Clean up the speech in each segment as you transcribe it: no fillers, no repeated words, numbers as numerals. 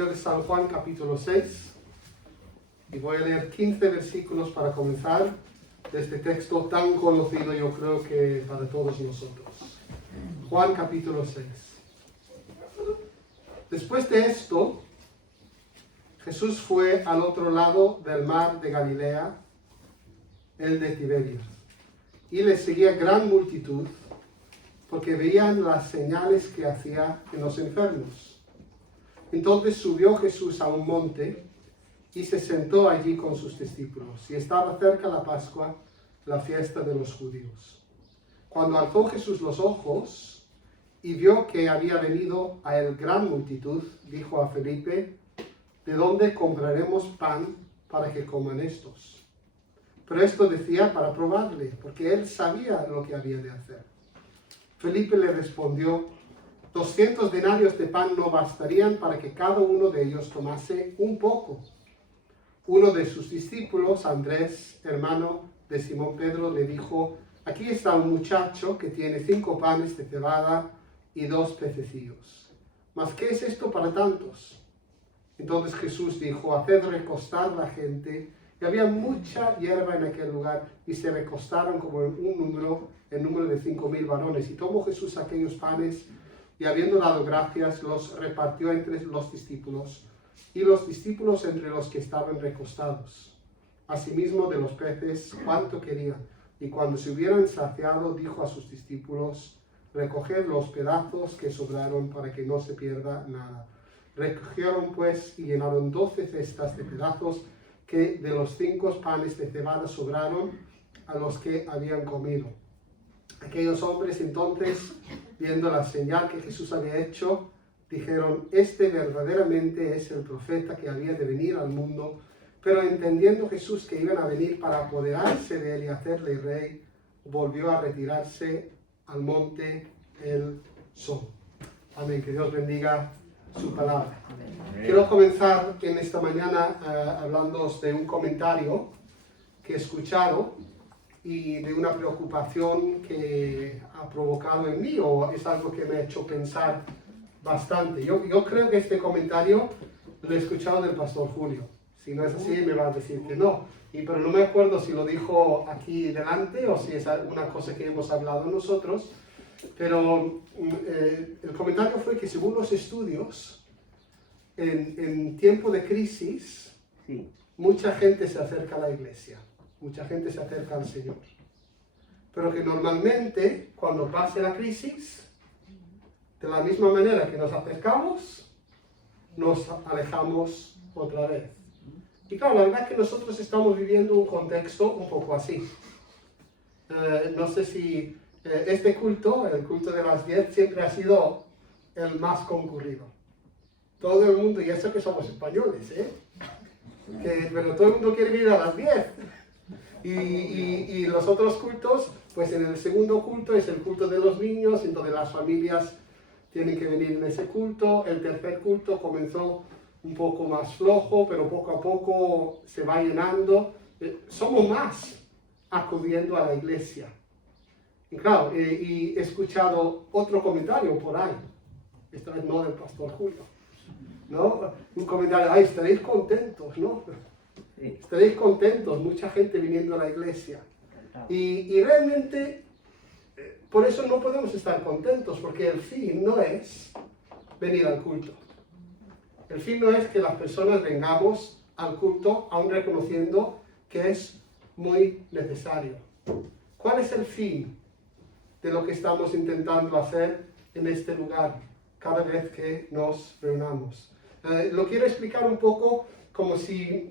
Evangelio de San Juan, capítulo 6, y voy a leer 15 versículos para comenzar de este texto tan conocido, yo creo que para todos nosotros. Juan, capítulo 6. Después de esto, Jesús fue al otro lado del mar de Galilea, el de Tiberias, y le seguía gran multitud, porque veían las señales que hacía en los enfermos. Entonces subió Jesús a un monte y se sentó allí con sus discípulos. Y estaba cerca la Pascua, la fiesta de los judíos. Cuando alzó Jesús los ojos y vio que había venido a él gran multitud, dijo a Felipe: ¿de dónde compraremos pan para que coman estos? Pero esto decía para probarle, porque él sabía lo que había de hacer. Felipe le respondió: 200 denarios de pan no bastarían para que cada uno de ellos tomase un poco. Uno de sus discípulos, Andrés, hermano de Simón Pedro, le dijo: aquí está un muchacho que tiene 5 panes de cebada y 2 pececillos. ¿Mas qué es esto para tantos? Entonces Jesús dijo: haced recostar la gente. Y había mucha hierba en aquel lugar, y se recostaron como el número de 5,000 varones. Y tomó Jesús aquellos panes, y habiendo dado gracias, los repartió entre los discípulos, y los discípulos entre los que estaban recostados. Asimismo de los peces, cuanto querían. Y cuando se hubieran saciado, dijo a sus discípulos: recoged los pedazos que sobraron, para que no se pierda nada. Recogieron pues y llenaron 12 cestas de pedazos que de los 5 panes de cebada sobraron a los que habían comido. Aquellos hombres entonces, viendo la señal que Jesús había hecho, dijeron: este verdaderamente es el profeta que había de venir al mundo. Pero entendiendo Jesús que iban a venir para apoderarse de él y hacerle rey, volvió a retirarse al monte el sol. Amén. Que Dios bendiga su palabra. Amén. Quiero comenzar en esta mañana hablándoos de un comentario que he escuchado y de una preocupación que ha provocado en mí, o es algo que me ha hecho pensar bastante. Yo creo que este comentario lo he escuchado del pastor Julio. Si no es así, me va a decir que no. Pero no me acuerdo si lo dijo aquí delante o si es una cosa que hemos hablado nosotros. Pero el comentario fue que según los estudios, en tiempo de crisis, mucha gente se acerca a la iglesia. Mucha gente se acerca al Señor. Pero que normalmente, cuando pase la crisis, de la misma manera que nos acercamos, nos alejamos otra vez. Y claro, la verdad es que nosotros estamos viviendo un contexto un poco así. No sé si este culto, el culto de las 10, siempre ha sido el más concurrido. Todo el mundo, y eso que somos españoles, pero todo el mundo quiere venir a las 10. Y los otros cultos, pues en el segundo culto es el culto de los niños, entonces las familias tienen que venir en ese culto. El tercer culto comenzó un poco más flojo, pero poco a poco se va llenando. Somos más acudiendo a la iglesia. Y claro, y he escuchado otro comentario por ahí, esta vez no del pastor Julio, ¿no? Un comentario: ay, estaréis contentos, ¿no? Estaréis contentos, mucha gente viniendo a la iglesia. Y realmente, por eso no podemos estar contentos, porque el fin no es venir al culto. El fin no es que las personas vengamos al culto, aún reconociendo que es muy necesario. ¿Cuál es el fin de lo que estamos intentando hacer en este lugar cada vez que nos reunamos? Lo quiero explicar un poco como si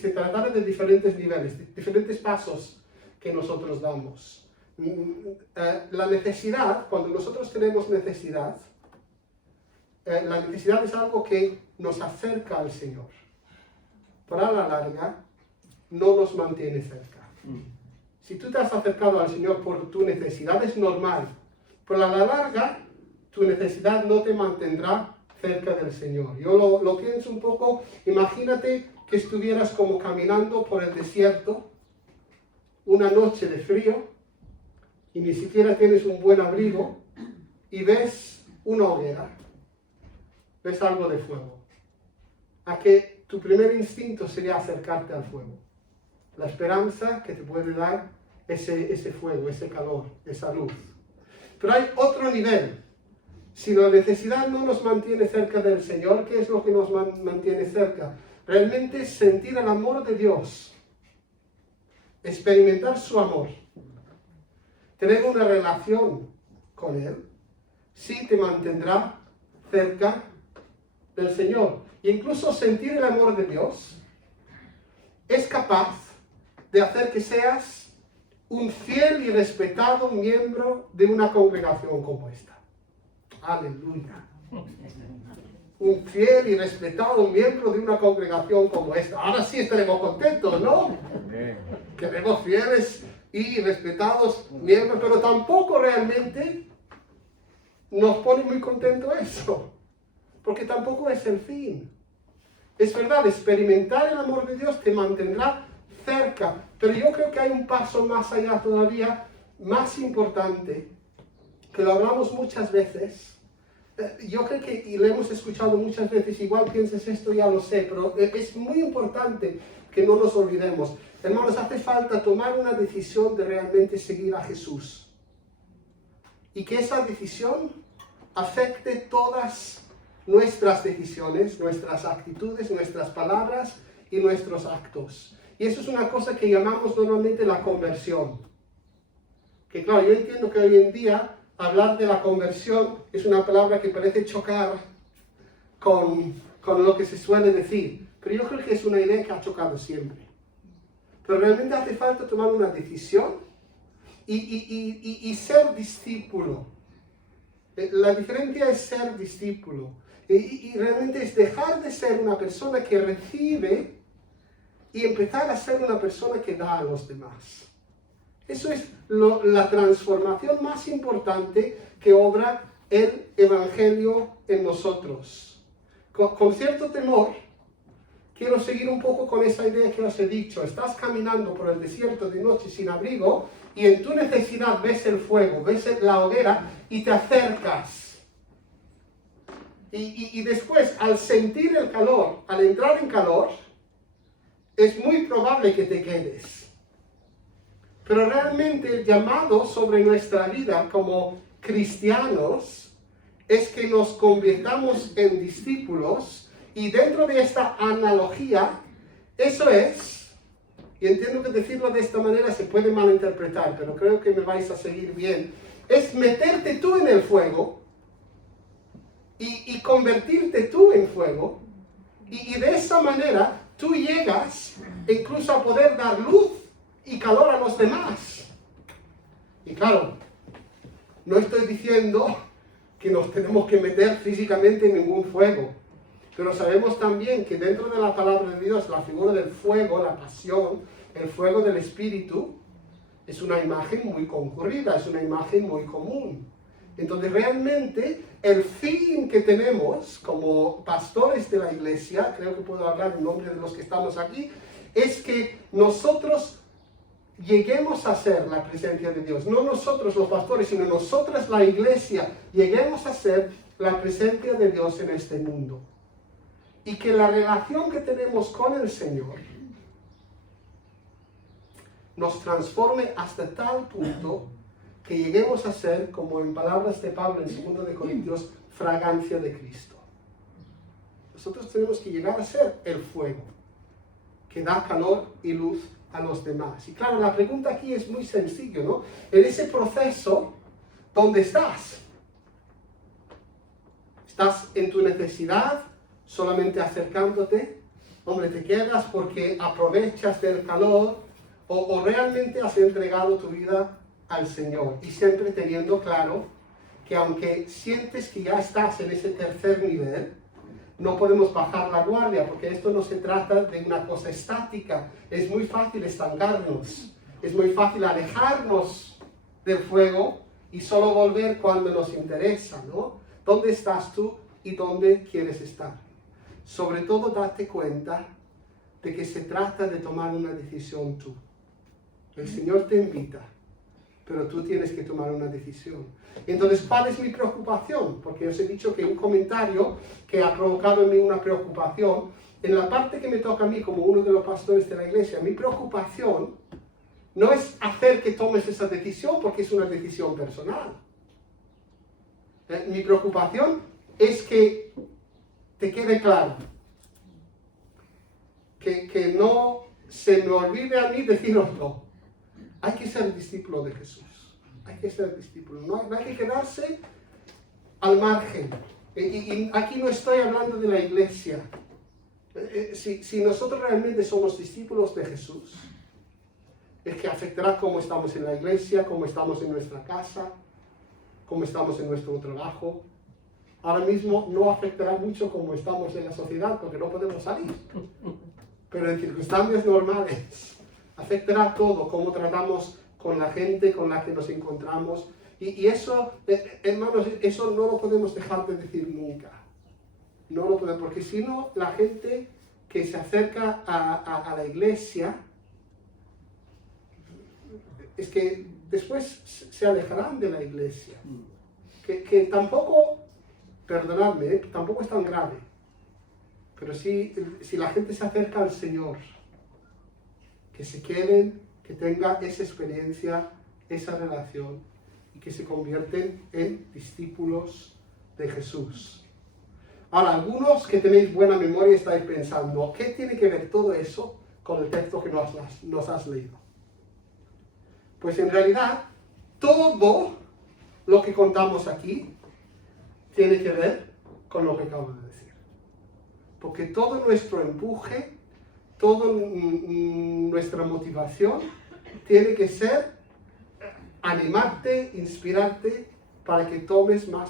se tratara de diferentes niveles, diferentes pasos que nosotros damos. La necesidad, cuando nosotros tenemos necesidad, la necesidad es algo que nos acerca al Señor. Pero a la larga, no nos mantiene cerca. Si tú te has acercado al Señor por tu necesidad, es normal. Pero a la larga, tu necesidad no te mantendrá cerca del Señor. Yo lo pienso un poco. Imagínate que estuvieras como caminando por el desierto, una noche de frío, y ni siquiera tienes un buen abrigo, y ves una hoguera. Ves algo de fuego. a que tu primer instinto sería acercarte al fuego. La esperanza que te puede dar ese fuego, ese calor, esa luz. Pero hay otro nivel. Si la necesidad no nos mantiene cerca del Señor, ¿qué es lo que nos mantiene cerca? Realmente sentir el amor de Dios, experimentar su amor, tener una relación con Él, sí te mantendrá cerca del Señor. E incluso sentir el amor de Dios es capaz de hacer que seas un fiel y respetado miembro de una congregación como esta. Aleluya. Un fiel y respetado miembro de una congregación como esta. Ahora sí estaremos contentos, ¿no? Queremos fieles y respetados miembros, pero tampoco realmente nos pone muy contentos eso, porque tampoco es el fin. Es verdad, experimentar el amor de Dios te mantendrá cerca, pero yo creo que hay un paso más allá todavía, más importante, que lo hablamos muchas veces. Yo creo que, y lo hemos escuchado muchas veces, igual pienses esto, ya lo sé, pero es muy importante que no nos olvidemos. Hermanos, hace falta tomar una decisión de realmente seguir a Jesús. Y que esa decisión afecte todas nuestras decisiones, nuestras actitudes, nuestras palabras y nuestros actos. Y eso es una cosa que llamamos normalmente la conversión. Que claro, yo entiendo que hoy en día hablar de la conversión es una palabra que parece chocar con lo que se suele decir. Pero yo creo que es una idea que ha chocado siempre. Pero realmente hace falta tomar una decisión y ser discípulo. La diferencia es ser discípulo. Y realmente es dejar de ser una persona que recibe y empezar a ser una persona que da a los demás. Eso es la transformación más importante que obra el Evangelio en nosotros. Con cierto temor, quiero seguir un poco con esa idea que os he dicho. Estás caminando por el desierto de noche sin abrigo y en tu necesidad ves el fuego, ves la hoguera y te acercas. Y después, al sentir el calor, al entrar en calor, es muy probable que te quedes. Pero realmente el llamado sobre nuestra vida como cristianos es que nos convirtamos en discípulos, y dentro de esta analogía, eso es, y entiendo que decirlo de esta manera se puede malinterpretar, pero creo que me vais a seguir bien, es meterte tú en el fuego y convertirte tú en fuego, y de esa manera tú llegas incluso a poder dar luz y calor a los demás. Y claro, no estoy diciendo que nos tenemos que meter físicamente en ningún fuego, pero sabemos también que dentro de la palabra de Dios, la figura del fuego, la pasión, el fuego del Espíritu, es una imagen muy concurrida, es una imagen muy común. Entonces realmente el fin que tenemos como pastores de la iglesia, creo que puedo hablar en nombre de los que estamos aquí, es que nosotros lleguemos a ser la presencia de Dios. No nosotros los pastores, sino nosotras la iglesia, lleguemos a ser la presencia de Dios en este mundo. Y que la relación que tenemos con el Señor nos transforme hasta tal punto que lleguemos a ser, como en palabras de Pablo en 2 de Corintios, fragancia de Cristo. Nosotros tenemos que llegar a ser el fuego que da calor y luz a los demás. Y claro, la pregunta aquí es muy sencilla, ¿no? En ese proceso, ¿dónde estás? ¿Estás en tu necesidad, solamente acercándote? Hombre, ¿te quedas porque aprovechas del calor? ¿O realmente has entregado tu vida al Señor? Y siempre teniendo claro que aunque sientes que ya estás en ese tercer nivel, no podemos bajar la guardia, porque esto no se trata de una cosa estática. Es muy fácil estancarnos, es muy fácil alejarnos del fuego y solo volver cuando nos interesa, ¿no? ¿Dónde estás tú y dónde quieres estar? Sobre todo, date cuenta de que se trata de tomar una decisión tú. El Señor te invita, pero tú tienes que tomar una decisión. Entonces, ¿cuál es mi preocupación? Porque os he dicho que un comentario que ha provocado en mí una preocupación en la parte que me toca a mí como uno de los pastores de la iglesia, mi preocupación no es hacer que tomes esa decisión porque es una decisión personal. Mi preocupación es que te quede claro, que no se me olvide a mí deciroslo. Hay que ser discípulo de Jesús. Hay que ser discípulo. No hay que quedarse al margen. Y aquí no estoy hablando de la iglesia. Si nosotros realmente somos discípulos de Jesús, es que afectará cómo estamos en la iglesia, cómo estamos en nuestra casa, cómo estamos en nuestro trabajo. Ahora mismo no afectará mucho cómo estamos en la sociedad porque no podemos salir. Pero en circunstancias normales afectará todo, cómo tratamos con la gente con la que nos encontramos. Y eso, hermanos, eso no lo podemos dejar de decir nunca. No lo podemos, porque si no, la gente que se acerca a la iglesia, es que después se alejarán de la iglesia. Que tampoco, perdonadme, tampoco es tan grave. Pero si la gente se acerca al Señor, que se queden, que tenga esa experiencia, esa relación, y que se convierten en discípulos de Jesús. Ahora, algunos que tenéis buena memoria estáis pensando, ¿qué tiene que ver todo eso con el texto que nos has leído? Pues en realidad, todo lo que contamos aquí tiene que ver con lo que acabo de decir. Porque todo nuestro empuje, toda nuestra motivación tiene que ser animarte, inspirarte para que tomes más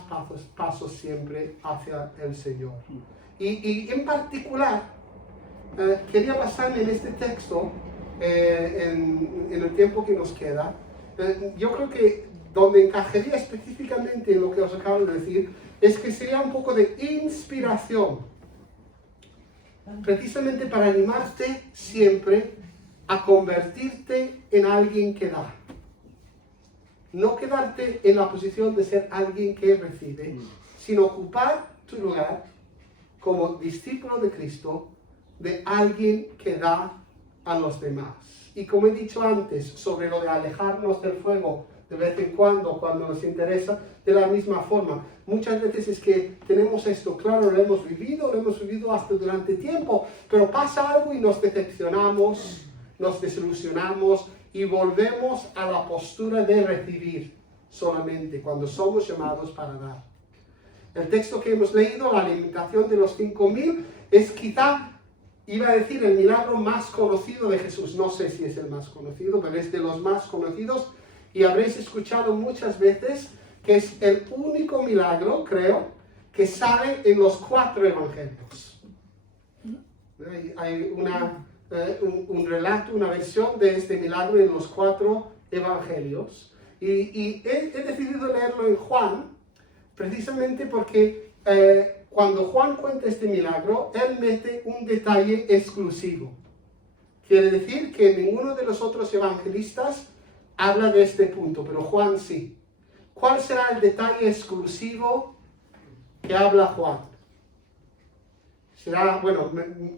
pasos siempre hacia el Señor. Y en particular, quería basarme en este texto, en el tiempo que nos queda. Yo creo que donde encajaría específicamente en lo que os acabo de decir, es que sería un poco de inspiración, precisamente para animarte siempre a convertirte en alguien que da. No quedarte en la posición de ser alguien que recibe, sino ocupar tu lugar como discípulo de Cristo, de alguien que da a los demás. Y como he dicho antes, sobre lo de alejarnos del fuego de vez en cuando nos interesa, de la misma forma. Muchas veces es que tenemos esto claro, lo hemos vivido hasta durante tiempo, pero pasa algo y nos decepcionamos, nos desilusionamos y volvemos a la postura de recibir solamente cuando somos llamados para dar. El texto que hemos leído, la alimentación de los 5,000, es quizá, iba a decir, el milagro más conocido de Jesús. No sé si es el más conocido, pero es de los más conocidos. Y habréis escuchado muchas veces que es el único milagro, creo, que sale en los 4 evangelios. Hay un relato, una versión de este milagro en los 4 evangelios. Y he decidido leerlo en Juan, precisamente porque cuando Juan cuenta este milagro, él mete un detalle exclusivo. Quiere decir que ninguno de los otros evangelistas habla de este punto, pero Juan sí. ¿Cuál será el detalle exclusivo que habla Juan? Será, bueno,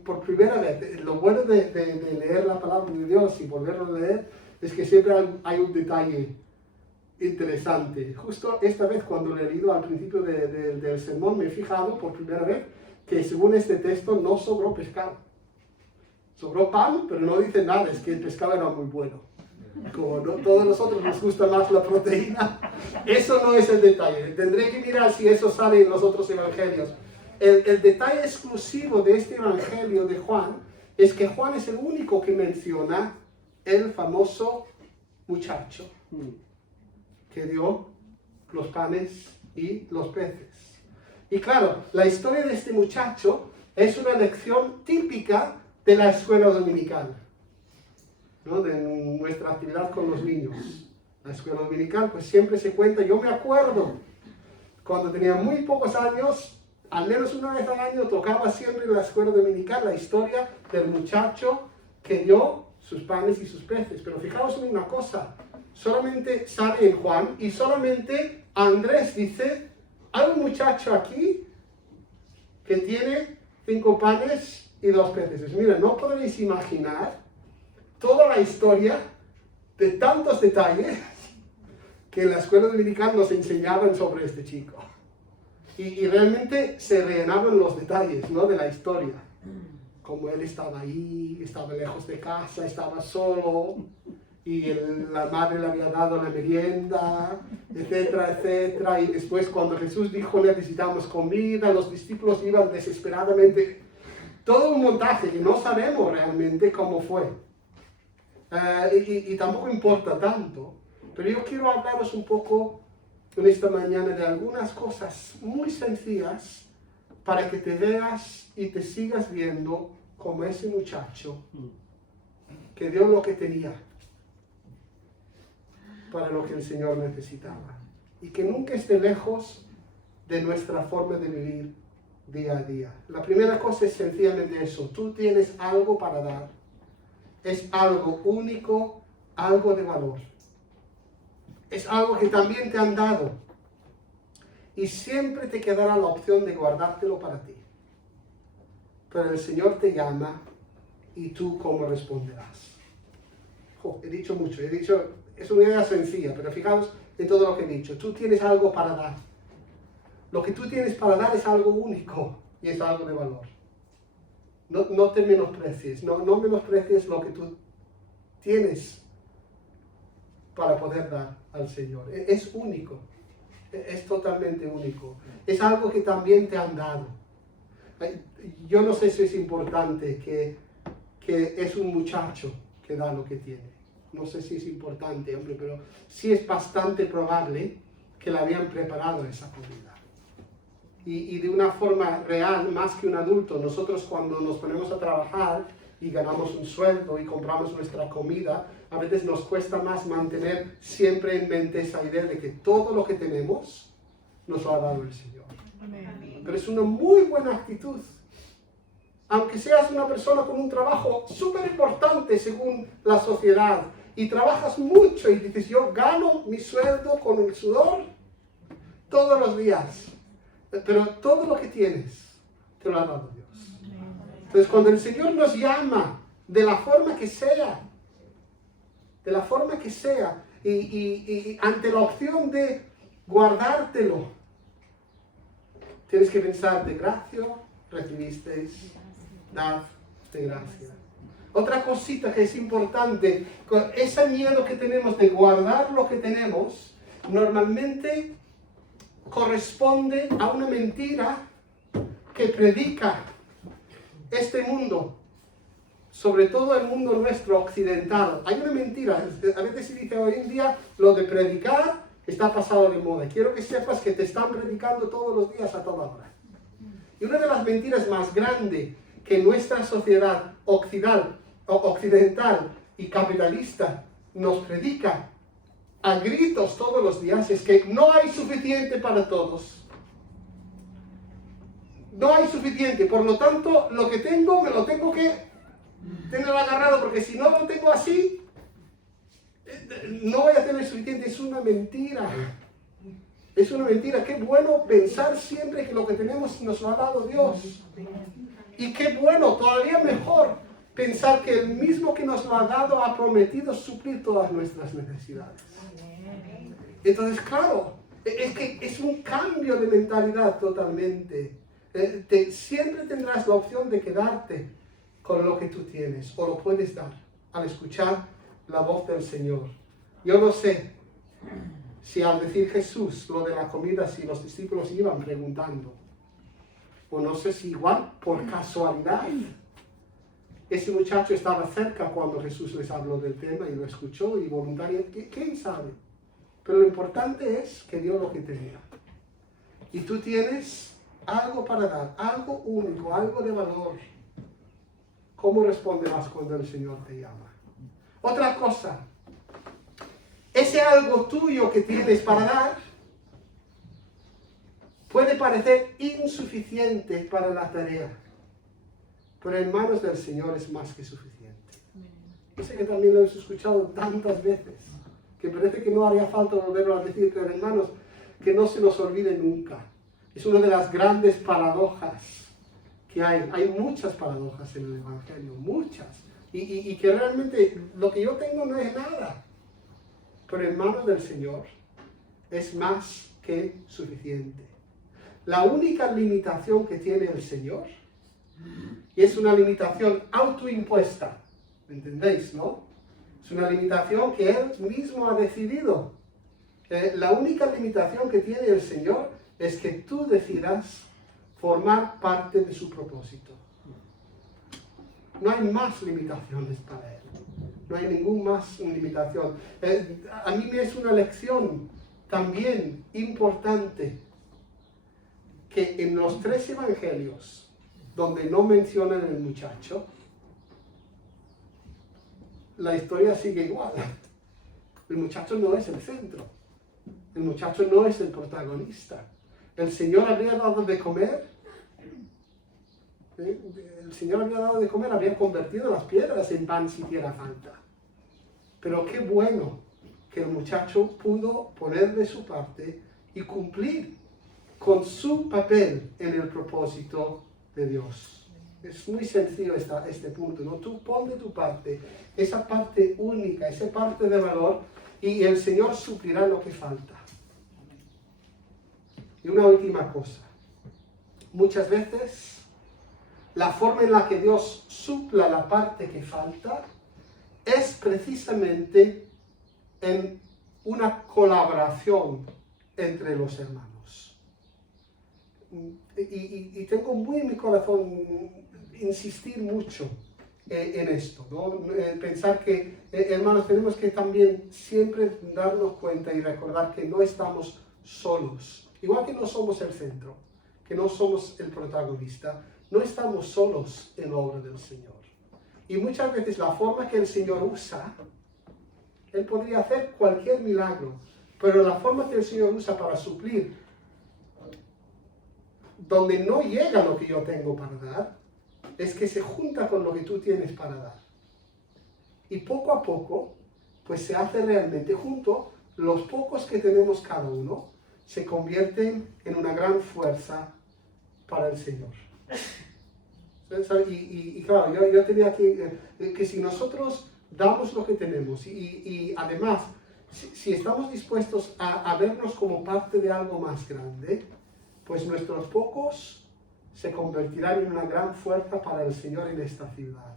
por primera vez, lo bueno de leer la palabra de Dios y volverlo a leer es que siempre hay un detalle interesante. Justo esta vez, cuando lo he leído al principio del sermón, me he fijado por primera vez que según este texto no sobró pescado. Sobró pan, pero no dice nada, es que el pescado era muy bueno. Como no, todos nosotros nos gusta más la proteína, eso no es el detalle. Tendré que mirar si eso sale en los otros evangelios. El detalle exclusivo de este evangelio de Juan es que Juan es el único que menciona el famoso muchacho que dio los panes y los peces. Y claro, la historia de este muchacho es una lección típica de la escuela dominical, ¿no? De nuestra actividad con los niños. La escuela dominical, pues siempre se cuenta. Yo me acuerdo, cuando tenía muy pocos años, al menos una vez al año, tocaba siempre en la escuela dominical la historia del muchacho que dio sus panes y sus peces. Pero fijaos en una cosa, solamente sale en Juan y solamente Andrés dice, hay un muchacho aquí que tiene 5 panes y 2 peces. Mira, no podréis imaginar toda la historia de tantos detalles que en la escuela dominical nos enseñaban sobre este chico. Y realmente se rellenaban los detalles, ¿no?, de la historia. Como él estaba ahí, estaba lejos de casa, estaba solo, y la madre le había dado la merienda, etcétera, etcétera. Y después cuando Jesús dijo necesitamos comida, los discípulos iban desesperadamente. Todo un montaje que no sabemos realmente cómo fue. Y tampoco importa tanto. Pero yo quiero hablaros un poco en esta mañana de algunas cosas muy sencillas para que te veas y te sigas viendo como ese muchacho que dio lo que tenía para lo que el Señor necesitaba. Y que nunca esté lejos de nuestra forma de vivir día a día. La primera cosa es sencillamente eso. Tú tienes algo para dar. Es algo único, algo de valor. Es algo que también te han dado. Y siempre te quedará la opción de guardártelo para ti. Pero el Señor te llama y tú cómo responderás. He dicho mucho, es una idea sencilla, pero fijaos en todo lo que he dicho. Tú tienes algo para dar. Lo que tú tienes para dar es algo único y es algo de valor. No te menosprecies, no menosprecies lo que tú tienes para poder dar al Señor. Es único, es totalmente único. Es algo que también te han dado. Yo no sé si es importante que es un muchacho que da lo que tiene. No sé si es importante, hombre, pero sí es bastante probable que le habían preparado esa comida. Y de una forma real, más que un adulto, nosotros cuando nos ponemos a trabajar y ganamos un sueldo y compramos nuestra comida, a veces nos cuesta más mantener siempre en mente esa idea de que todo lo que tenemos nos lo ha dado el Señor. Amén. Pero es una muy buena actitud. Aunque seas una persona con un trabajo súper importante según la sociedad y trabajas mucho y dices, yo gano mi sueldo con el sudor todos los días, pero todo lo que tienes te lo ha dado Dios. Entonces cuando el Señor nos llama de la forma que sea, y ante la opción de guardártelo, tienes que pensar, de gracia recibisteis, dad de gracia. Otra cosita que es importante, ese miedo que tenemos de guardar lo que tenemos, normalmente corresponde a una mentira que predica este mundo, sobre todo el mundo nuestro occidental. Hay una mentira, a veces se dice hoy en día, lo de predicar está pasado de moda. Quiero que sepas que te están predicando todos los días a toda hora. Y una de las mentiras más grandes que nuestra sociedad occidental y capitalista nos predica a gritos todos los días es que no hay suficiente para todos. No hay suficiente, por lo tanto, lo que tengo me lo tengo que tener agarrado, porque si no lo tengo así, no voy a tener suficiente. Es una mentira. Es una mentira. Qué bueno pensar siempre que lo que tenemos nos lo ha dado Dios. Y qué bueno, todavía mejor, pensar que el mismo que nos lo ha dado ha prometido suplir todas nuestras necesidades. Entonces, claro, es que es un cambio de mentalidad totalmente. Siempre tendrás la opción de quedarte con lo que tú tienes, o lo puedes dar al escuchar la voz del Señor. Yo no sé si al decir Jesús lo de la comida, si los discípulos iban preguntando, o no sé si igual por casualidad ese muchacho estaba cerca cuando Jesús les habló del tema y lo escuchó y voluntariamente, ¿quién sabe? Pero lo importante es que dio lo que tenía. Y tú tienes algo para dar, algo único, algo de valor. ¿Cómo responderás cuando el Señor te llama? Otra cosa, ese algo tuyo que tienes para dar puede parecer insuficiente para la tarea, pero en manos del Señor es más que suficiente. Yo sé que también lo hemos escuchado tantas veces, que parece que no haría falta volverlo a decir, pero hermanos, que no se nos olvide nunca. Es una de las grandes paradojas que hay muchas paradojas en el Evangelio, muchas. Y que realmente lo que yo tengo no es nada. Pero en manos del Señor es más que suficiente. La única limitación que tiene el Señor, y es una limitación autoimpuesta, ¿entendéis, no? Es una limitación que Él mismo ha decidido. La única limitación que tiene el Señor es que tú decidas formar parte de su propósito. No hay más limitaciones para Él. No hay ninguna más limitación. A mí me es una lección también importante que en los 3 evangelios donde no mencionan el muchacho, la historia sigue igual. El muchacho no es el centro. El muchacho no es el protagonista. El Señor habría dado de comer. El Señor habría dado de comer, habría convertido las piedras en pan si hiciera falta. Pero qué bueno que el muchacho pudo poner de su parte y cumplir con su papel en el propósito de Dios. Es muy sencillo este punto, ¿no? Tú pon de tu parte, esa parte única, esa parte de valor, y el Señor suplirá lo que falta. Y una última cosa. Muchas veces, la forma en la que Dios supla la parte que falta es precisamente en una colaboración entre los hermanos. Y tengo muy en mi corazón insistir mucho en esto, ¿no? Pensar que, hermanos, tenemos que también siempre darnos cuenta y recordar que no estamos solos. Igual que no somos el centro, que no somos el protagonista, no estamos solos en la obra del Señor. Y muchas veces la forma que el Señor usa, Él podría hacer cualquier milagro, pero la forma que el Señor usa para suplir donde no llega lo que yo tengo para dar, es que se junta con lo que tú tienes para dar. Y poco a poco, pues se hace realmente junto, los pocos que tenemos cada uno, se convierten en una gran fuerza para el Señor. Y claro, yo tenía que si nosotros damos lo que tenemos y además, si estamos dispuestos a vernos como parte de algo más grande, pues nuestros pocos se convertirán en una gran fuerza para el Señor en esta ciudad.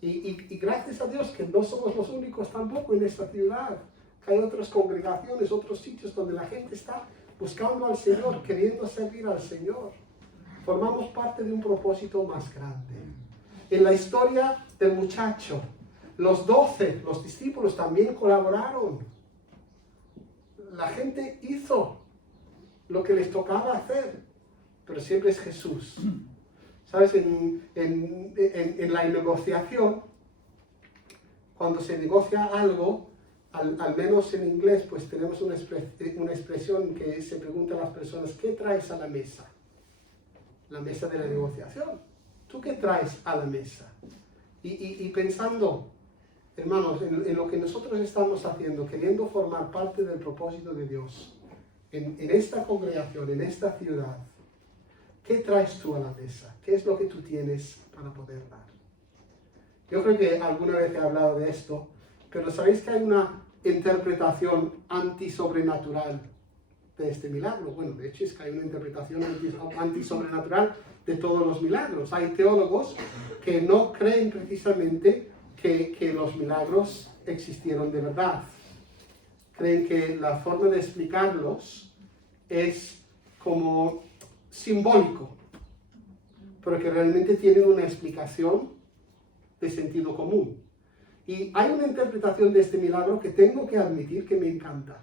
Y gracias a Dios que no somos los únicos tampoco en esta ciudad. Que hay otras congregaciones, otros sitios donde la gente está buscando al Señor, queriendo servir al Señor. Formamos parte de un propósito más grande. En la historia del muchacho, los 12, los discípulos también colaboraron. La gente hizo lo que les tocaba hacer, pero siempre es Jesús. ¿Sabes? En la negociación, cuando se negocia algo, al menos en inglés, pues tenemos una expresión que se pregunta a las personas, ¿qué traes a la mesa? La mesa de la negociación. ¿Tú qué traes a la mesa? Y pensando, hermanos, en lo que nosotros estamos haciendo, queriendo formar parte del propósito de Dios, en esta congregación, en esta ciudad, ¿qué traes tú a la mesa? ¿Qué es lo que tú tienes para poder dar? Yo creo que alguna vez he hablado de esto, pero ¿sabéis que hay una interpretación antisobrenatural de este milagro? Bueno, de hecho es que hay una interpretación antisobrenatural de todos los milagros. Hay teólogos que no creen precisamente que los milagros existieron de verdad. Creen que la forma de explicarlos es como simbólico, pero que realmente tienen una explicación de sentido común. Y hay una interpretación de este milagro que tengo que admitir que me encanta.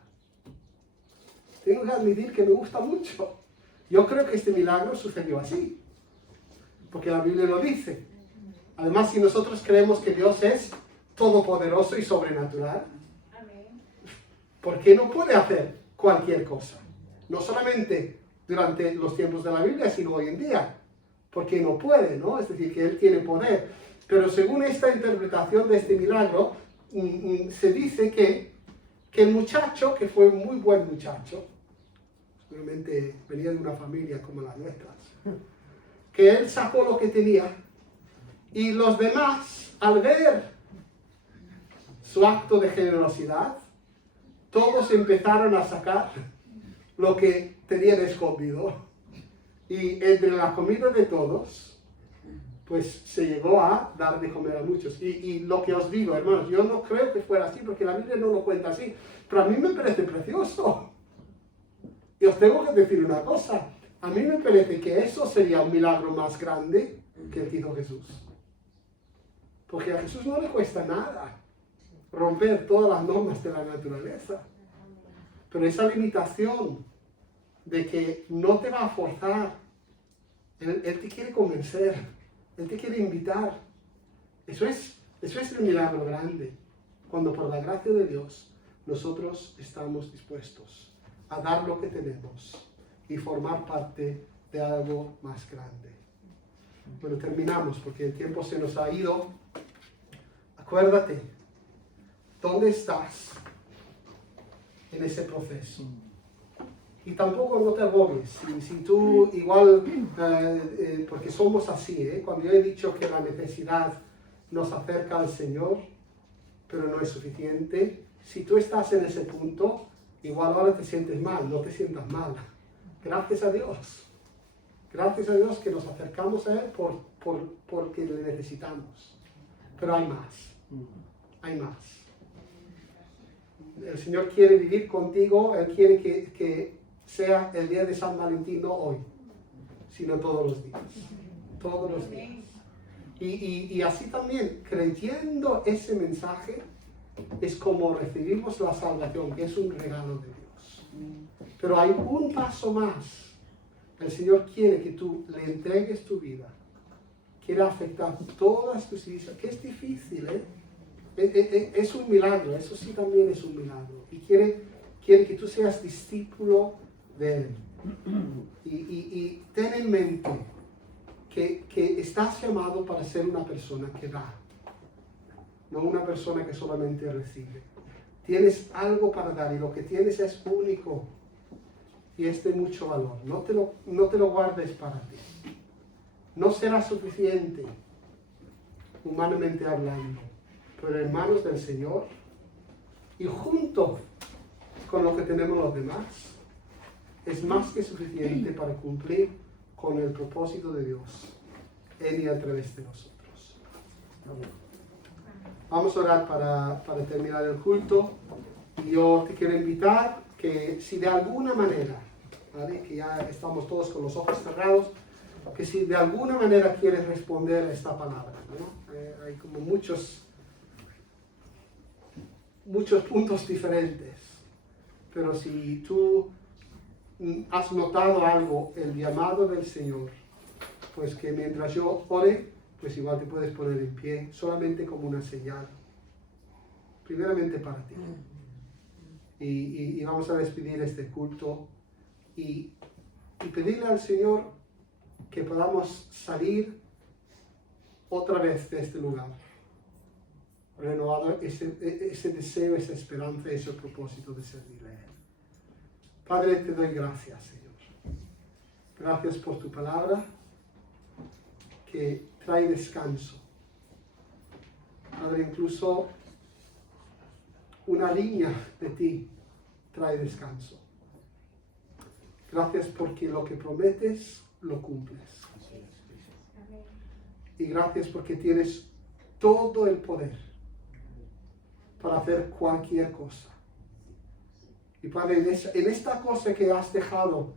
Tengo que admitir que me gusta mucho. Yo creo que este milagro sucedió así, porque la Biblia lo dice. Además, si nosotros creemos que Dios es todopoderoso y sobrenatural, ¿por qué no puede hacer cualquier cosa? No solamente durante los tiempos de la Biblia, sino hoy en día. Porque no puede, ¿no? Es decir, que Él tiene poder. Pero según esta interpretación de este milagro, se dice que el muchacho, que fue un muy buen muchacho, seguramente venía de una familia como las nuestras, que él sacó lo que tenía. Y los demás, al ver su acto de generosidad, todos empezaron a sacar lo que tenían escondido. Y entre la comida de todos, pues se llegó a dar de comer a muchos. Y lo que os digo, hermanos, yo no creo que fuera así, porque la Biblia no lo cuenta así. Pero a mí me parece precioso. Y os tengo que decir una cosa. A mí me parece que eso sería un milagro más grande que el que hizo Jesús. Porque a Jesús no le cuesta nada romper todas las normas de la naturaleza. Pero esa limitación de que no te va a forzar, Él te quiere convencer, Él te quiere invitar. Eso es el milagro grande. Cuando por la gracia de Dios nosotros estamos dispuestos a dar lo que tenemos y formar parte de algo más grande. Bueno, terminamos porque el tiempo se nos ha ido. Acuérdate, ¿dónde estás en ese proceso? Y tampoco no te agobies. Si tú igual, porque somos así, cuando yo he dicho que la necesidad nos acerca al Señor, pero no es suficiente, si tú estás en ese punto, igual ahora te sientes mal, no te sientas mal. Gracias a Dios. Gracias a Dios que nos acercamos a Él porque le necesitamos. Pero hay más. Hay más. El Señor quiere vivir contigo. Él quiere que sea el día de San Valentín, no hoy, sino todos los días. Todos los días. Y así también, creyendo ese mensaje, es como recibimos la salvación, que es un regalo de Dios. Pero hay un paso más. El Señor quiere que tú le entregues tu vida. Quiere afectar todas tus decisiones, que es difícil, es un milagro, eso sí también es un milagro. Y quiere que tú seas discípulo de Él. Y ten en mente que estás llamado para ser una persona que da, no una persona que solamente recibe. Tienes algo para dar y lo que tienes es único y es de mucho valor. No te lo guardes para ti. No será suficiente, humanamente hablando, pero en manos del Señor y junto con lo que tenemos los demás, es más que suficiente para cumplir con el propósito de Dios en y a través de nosotros. Vamos a orar para terminar el culto. Y yo te quiero invitar que si de alguna manera, ¿vale? Que ya estamos todos con los ojos cerrados, que si de alguna manera quieres responder a esta palabra, ¿no? Hay como muchos puntos diferentes, pero si tú has notado algo, el llamado del Señor, pues que mientras yo ore, pues igual te puedes poner en pie, solamente como una señal, primeramente para ti. Y vamos a despedir este culto y pedirle al Señor que podamos salir otra vez de este lugar, renovado ese deseo, esa esperanza, ese propósito de servirle a Él. Padre, te doy gracias, Señor. Gracias por tu palabra que trae descanso. Padre, incluso una línea de ti trae descanso. Gracias porque lo que prometes lo cumples. Y gracias porque tienes todo el poder para hacer cualquier cosa. Y Padre, en esta cosa que has dejado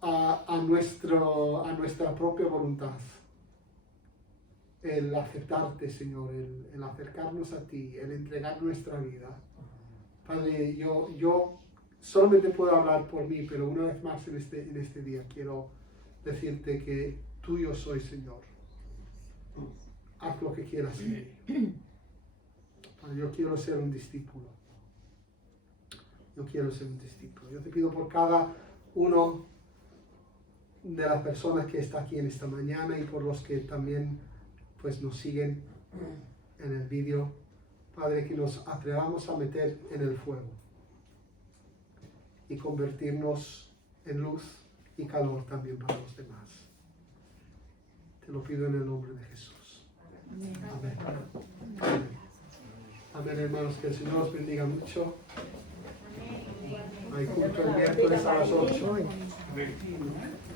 a nuestra propia voluntad, el aceptarte, Señor, el acercarnos a ti, el entregar nuestra vida. Padre, yo solamente puedo hablar por mí, pero una vez más en este día quiero decirte que tuyo soy, Señor. Haz lo que quieras en mí. Padre, yo quiero ser un discípulo. Yo quiero ser un discípulo. Yo te pido por cada uno de las personas que está aquí en esta mañana y por los que también pues nos siguen en el vídeo, Padre, que nos atrevamos a meter en el fuego y convertirnos en luz y calor también para los demás. Te lo pido en el nombre de Jesús. Amén. Amén. Amén, hermanos, que el Señor los bendiga mucho. Hay culto el miércoles a las 8.